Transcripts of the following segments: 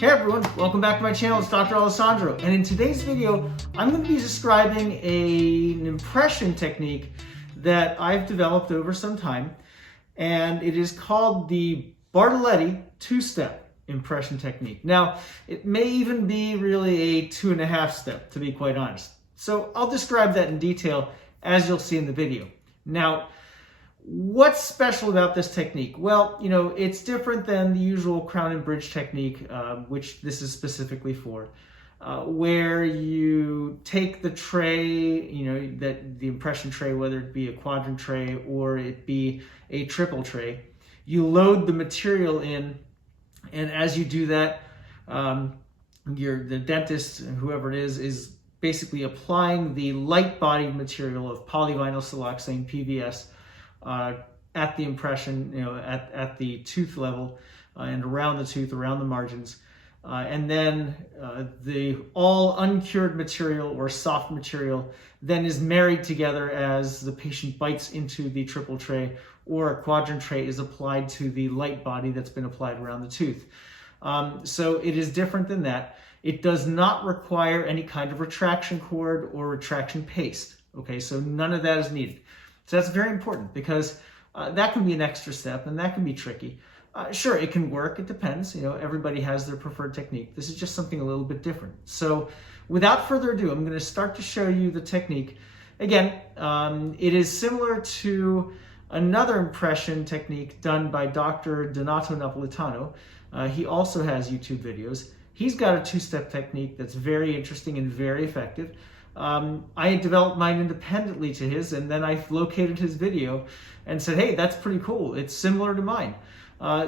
Hey everyone, welcome back to my channel. It's Dr. Alessandro, and in today's video I'm going to be describing an impression technique that I've developed over some time, and it is called the Bartoletti two-step impression technique. Now, it may even be really a 2.5 step, to be quite honest. So I'll describe that in detail as you'll see in the video. Now, what's special about this technique? Well, it's different than the usual crown and bridge technique, which this is specifically for, where you take the tray, that the impression tray, whether it be a quadrant tray or it be a triple tray, you load the material in, and as you do that, the dentist, whoever it is basically applying the light-bodied material of polyvinyl siloxane, PVS, at the impression, at the tooth level and around the tooth, around the margins. And then the all uncured material or soft material then is married together as the patient bites into the triple tray, or a quadrant tray is applied to the light body that's been applied around the tooth. So it is different than that. It does not require any kind of retraction cord or retraction paste. Okay, so none of that is needed. So that's very important, because that can be an extra step and that can be tricky. Sure, it can work. It depends. Everybody has their preferred technique. This is just something a little bit different. So without further ado, I'm going to start to show you the technique. Again, it is similar to another impression technique done by Dr. Donato Napolitano. He also has YouTube videos. He's got a two-step technique that's very interesting and very effective. I developed mine independently to his, and then I located his video and said, hey, that's pretty cool. It's similar to mine.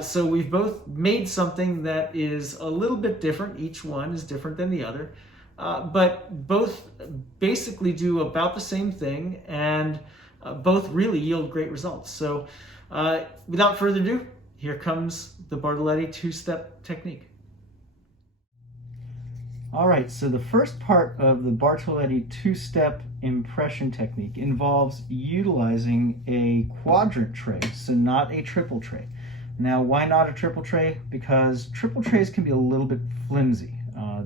So we've both made something that is a little bit different. Each one is different than the other, but both basically do about the same thing, and both really yield great results. So without further ado, here comes the Bartoletti two-step technique. All right, so the first part of the Bartoletti two-step impression technique involves utilizing a quadrant tray, so not a triple tray. Now, why not a triple tray? Because triple trays can be a little bit flimsy.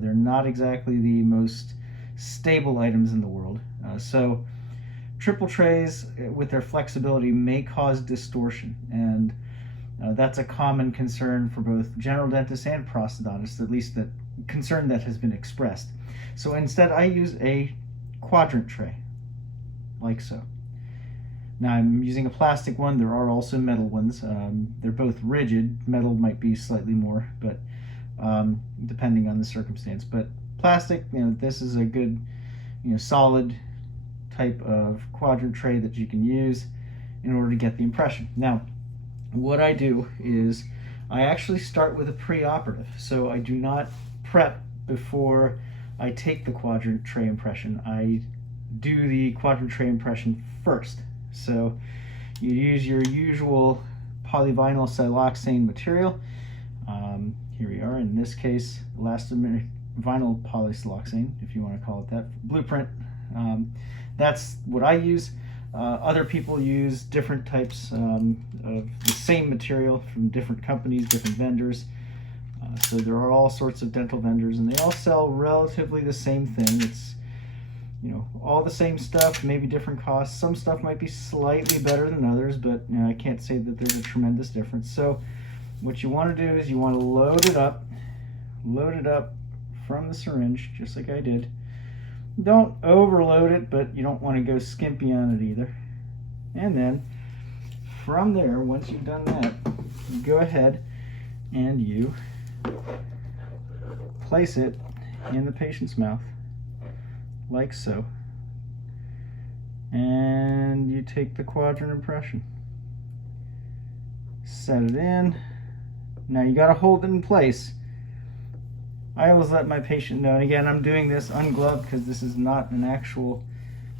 They're not exactly the most stable items in the world. So triple trays, with their flexibility, may cause distortion, and that's a common concern for both general dentists and prosthodontists, at least that concern that has been expressed. So instead, I use a quadrant tray, like so. Now, I'm using a plastic one. There are also metal ones. They're both rigid. Metal might be slightly more, but depending on the circumstance. But plastic, this is a good, solid type of quadrant tray that you can use in order to get the impression. Now, what I do is I actually start with a pre-operative. So I do not prep before I take the quadrant tray impression. I do the quadrant tray impression first. So you use your usual polyvinyl siloxane material. Here we are, in this case, elastomeric vinyl polysiloxane, if you want to call it that, blueprint. That's what I use. Other people use different types of the same material from different companies, different vendors. So there are all sorts of dental vendors, and they all sell relatively the same thing. It's all the same stuff, maybe different costs. Some stuff might be slightly better than others, but I can't say that there's a tremendous difference. So what you want to do is you want to load it up from the syringe, just like I did. Don't overload it, but you don't want to go skimpy on it either. And then from there, once you've done that, you go ahead and you place it in the patient's mouth, like so. And you take the quadrant impression, set it in. Now you got to hold it in place. I always let my patient know, and again, I'm doing this ungloved because this is not an actual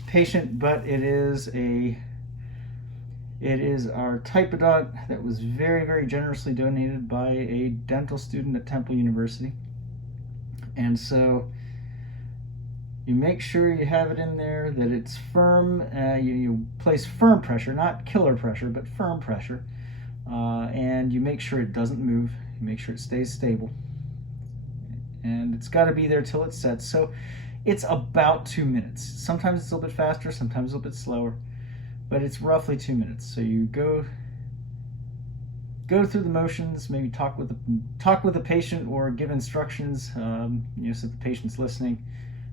patient, but it is our typodont that was very, very generously donated by a dental student at Temple University. And so you make sure you have it in there, that it's firm. You place firm pressure, not killer pressure, but firm pressure. And you make sure it doesn't move. You make sure it stays stable. and it's got to be there till it sets. So it's about 2 minutes. Sometimes it's a little bit faster, sometimes a little bit slower, but it's roughly 2 minutes. So you go through the motions, maybe talk with the patient or give instructions. So the patient's listening,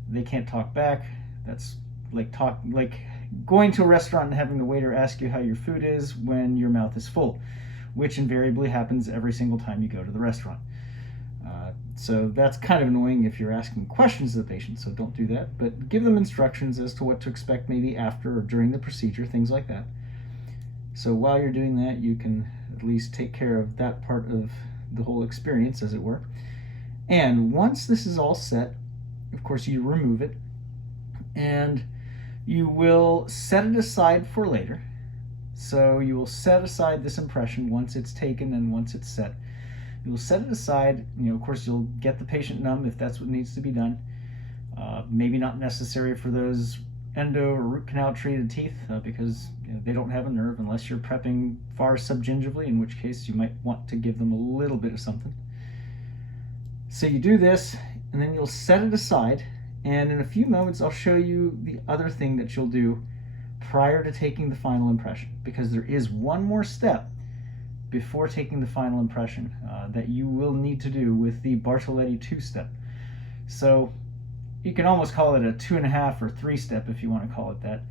they can't talk back. That's like going to a restaurant and having the waiter ask you how your food is when your mouth is full, which invariably happens every single time you go to the restaurant. So that's kind of annoying if you're asking questions of the patient, so don't do that. But give them instructions as to what to expect maybe after or during the procedure, things like that. So while you're doing that, you can at least take care of that part of the whole experience, as it were. And once this is all set, of course, you remove it, and you will set it aside for later. So you will set aside this impression once it's taken and once it's set. You will set it aside. Of course, you'll get the patient numb if that's what needs to be done. Maybe not necessary for those endo or root canal treated teeth because they don't have a nerve unless you're prepping far subgingivally, in which case you might want to give them a little bit of something. So you do this, and then you'll set it aside, and in a few moments I'll show you the other thing that you'll do prior to taking the final impression, because there is one more step before taking the final impression that you will need to do with the Bartoletti 2-step. So you can almost call it a 2.5 or 3-step if you want to call it that.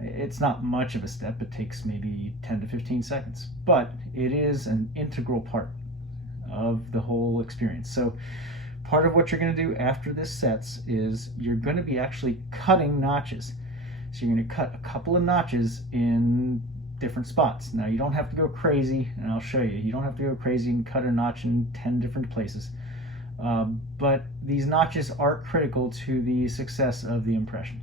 It's not much of a step. It takes maybe 10 to 15 seconds, but it is an integral part of the whole experience. So part of what you're going to do after this sets is you're going to be actually cutting notches. So you're going to cut a couple of notches in different spots. Now you don't have to go crazy, and I'll show you. You don't have to go crazy and cut a notch in 10 different places. But these notches are critical to the success of the impression.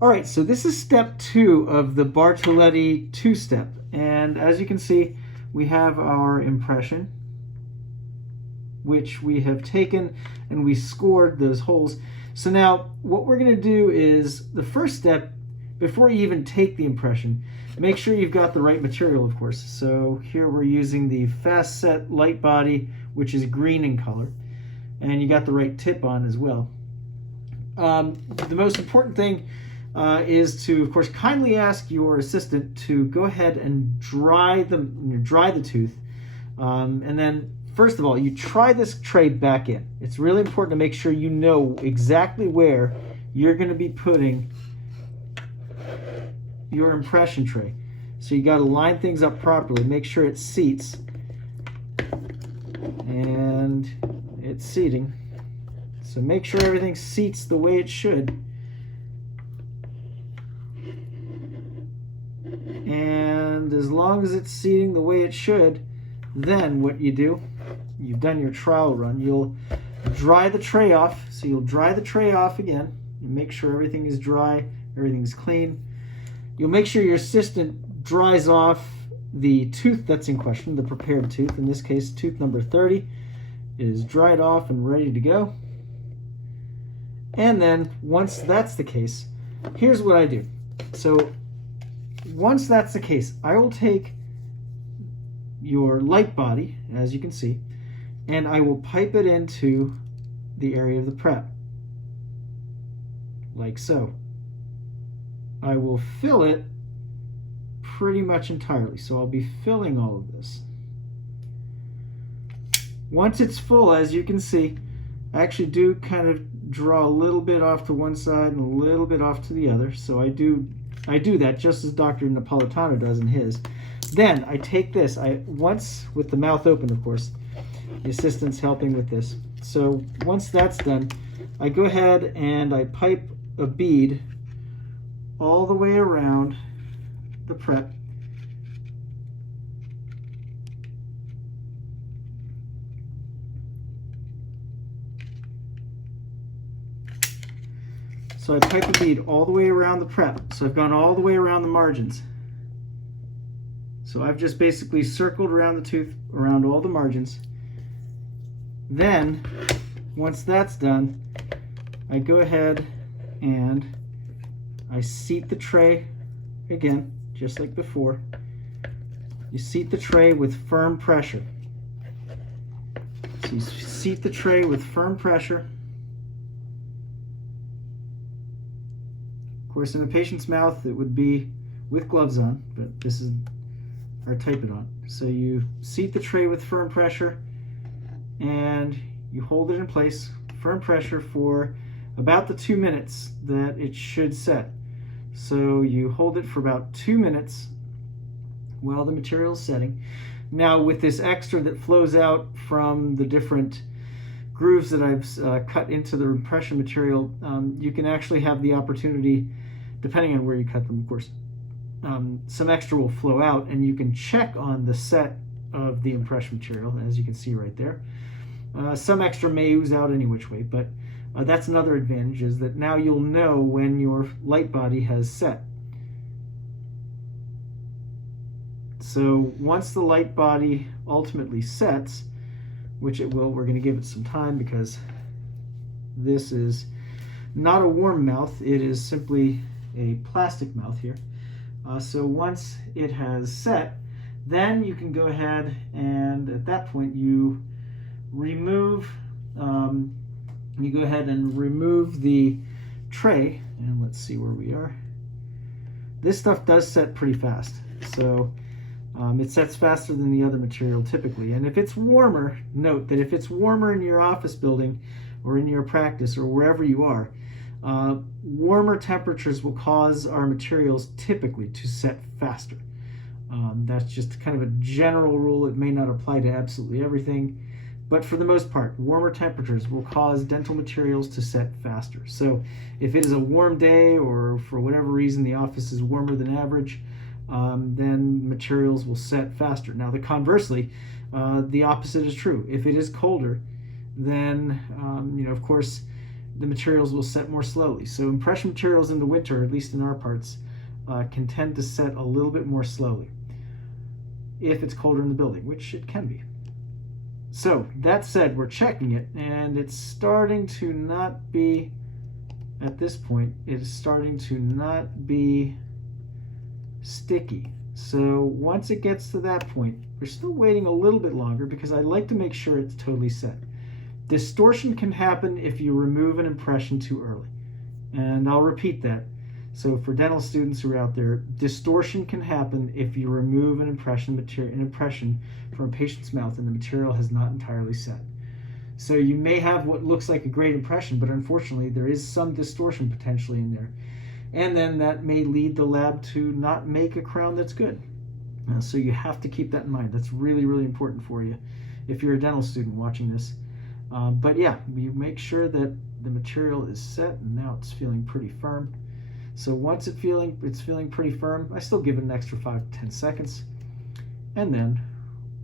All right, so this is step 2 of the Bartoletti 2-step. And as you can see, we have our impression, which we have taken and we scored those holes. So now what we're going to do is the first step, before you even take the impression, make sure you've got the right material, of course. So here we're using the fast set light body, which is green in color, and you got the right tip on as well. The most important thing is to, of course, kindly ask your assistant to go ahead and dry the tooth, and then first of all, you try this tray back in. It's really important to make sure you know exactly where you're going to be putting your impression tray. So you got to line things up properly, make sure it seats, and it's seating. So make sure everything seats the way it should. And as long as it's seating the way it should, then what you do, you've done your trial run, you'll dry the tray off. So you'll dry the tray off again, and make sure everything is dry, everything's clean. You'll make sure your assistant dries off the tooth that's in question, the prepared tooth. In this case, tooth number 30 is dried off and ready to go. And then once that's the case, here's what I do. So once that's the case, I will take your light body, as you can see, and I will pipe it into the area of the prep, like so. I will fill it pretty much entirely, so I'll be filling all of this. Once it's full, as you can see, I actually do kind of draw a little bit off to one side and a little bit off to the other, so I do that just as Dr. Napolitano does in his. Then I take this, once with the mouth open, of course, the assistant's helping with this. So once that's done, I go ahead and I pipe a bead all the way around the prep. So I pipe a bead all the way around the prep. So I've gone all the way around the margins. So I've just basically circled around the tooth, around all the margins. Then, once that's done, I go ahead and I seat the tray again, just like before. You seat the tray with firm pressure. So you seat the tray with firm pressure. Of course, in a patient's mouth, it would be with gloves on, but this is our type it on. So you seat the tray with firm pressure and you hold it in place, firm pressure, for about the 2 minutes that it should set. So you hold it for about 2 minutes while the material is setting. Now, with this extra that flows out from the different grooves that I've cut into the impression material, you can actually have the opportunity, depending on where you cut them, of course, some extra will flow out, and you can check on the set of the impression material, as you can see right there. Some extra may ooze out any which way, but that's another advantage, is that now you'll know when your light body has set. So once the light body ultimately sets, which it will, we're going to give it some time because this is not a warm mouth, it is simply a plastic mouth here. So once it has set, then you can go ahead and at that point you remove the tray, and let's see where we are. This stuff does set pretty fast, so it sets faster than the other material typically. And if it's warmer, note that if it's warmer in your office building or in your practice or wherever you are, warmer temperatures will cause our materials typically to set faster. That's just kind of a general rule. It may not apply to absolutely everything, but for the most part, warmer temperatures will cause dental materials to set faster. So if it is a warm day, or for whatever reason the office is warmer than average, then materials will set faster. Now, conversely, the opposite is true. If it is colder, then of course, the materials will set more slowly. So impression materials in the winter, at least in our parts, can tend to set a little bit more slowly if it's colder in the building, which it can be. So that said, we're checking it, and it's starting to not be, at this point, it's starting to not be sticky. So once it gets to that point, we're still waiting a little bit longer because I'd like to make sure it's totally set. Distortion can happen if you remove an impression too early. And I'll repeat that. So for dental students who are out there, distortion can happen if you remove an impression from a patient's mouth and the material has not entirely set. So you may have what looks like a great impression, but unfortunately there is some distortion potentially in there. And then that may lead the lab to not make a crown that's good. So you have to keep that in mind. That's really, really important for you if you're a dental student watching this. But yeah, you make sure that the material is set, and now it's feeling pretty firm. So once it's feeling pretty firm, I still give it an extra 5 to 10 seconds. And then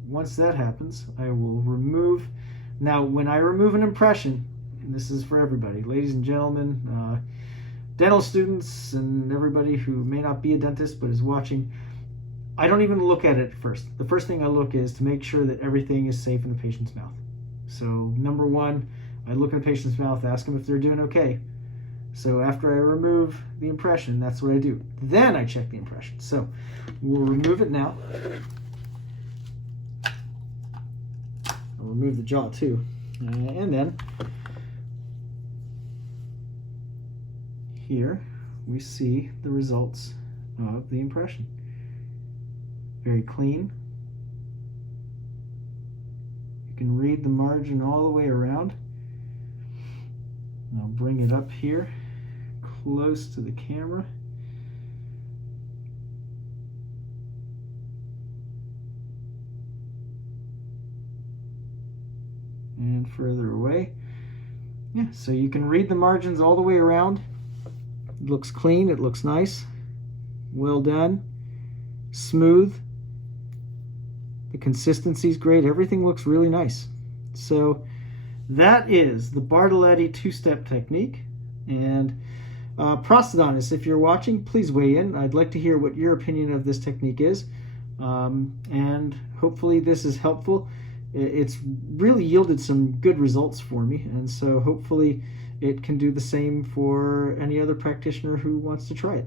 once that happens, I will remove. Now, when I remove an impression, and this is for everybody, ladies and gentlemen, dental students and everybody who may not be a dentist but is watching, I don't even look at it first. The first thing I look is to make sure that everything is safe in the patient's mouth. So number one, I look in the patient's mouth, ask them if they're doing okay. So after I remove the impression, that's what I do. Then I check the impression. So we'll remove it now. I'll remove the jaw too. And then here we see the results of the impression. Very clean. You can read the margin all the way around. And I'll bring it up here close to the camera. And further away. Yeah, so you can read the margins all the way around. It looks clean, it looks nice. Well done. Smooth. The consistency's great. Everything looks really nice. So that is the Bartoletti two-step technique. And prosthodontists, if you're watching, please weigh in. I'd like to hear what your opinion of this technique is. And hopefully this is helpful. It's really yielded some good results for me. And so hopefully it can do the same for any other practitioner who wants to try it.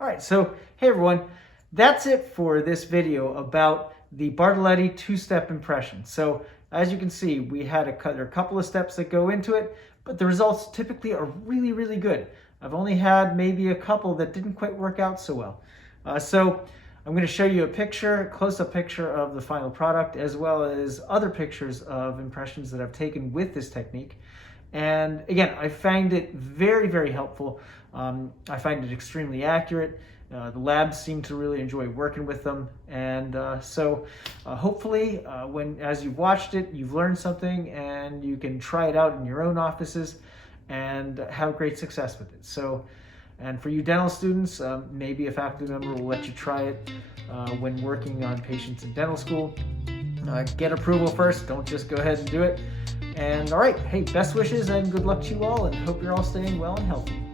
All right, so hey everyone, that's it for this video about the Bartoletti two-step impression. So as you can see, there are a couple of steps that go into it, but the results typically are really, really good. I've only had maybe a couple that didn't quite work out so well. So I'm going to show you a close-up picture of the final product, as well as other pictures of impressions that I've taken with this technique. And again, I find it very, very helpful. I find it extremely accurate. The labs seem to really enjoy working with them. And so hopefully as you've watched it, you've learned something and you can try it out in your own offices and have great success with it. So, and for you dental students, maybe a faculty member will let you try it when working on patients in dental school. Get approval first, don't just go ahead and do it. And all right, hey, best wishes and good luck to you all, and hope you're all staying well and healthy.